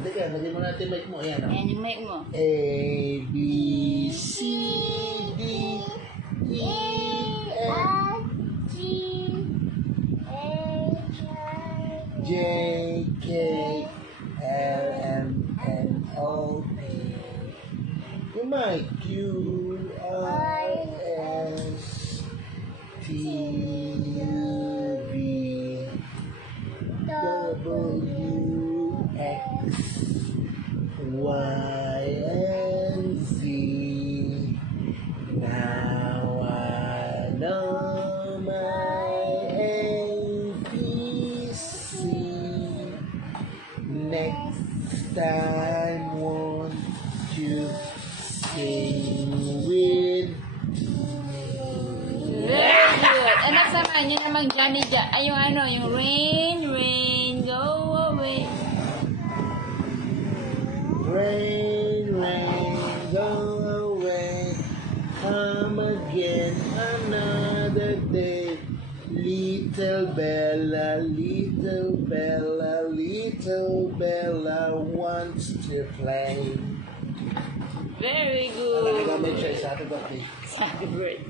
Teka, lagyan mo natin mic mo. Ayan, Ayan yung mic mo. A, B, C, D, E, F, J, K, L, M, N, O, P. Yung mic, Q, R, S, T, U, V, W, X, Y, and Z. Now I know my ABC. Next time, won't you sing with Very good. And next naman, yun namang Johnny ay yung ano, yung rain, rain, go away. Rain, rain, go away. Come again another day. Little Bella, little Bella, little Bella wants to play. Very Talaga good. namin siya sa ating birthday. Happy birthday.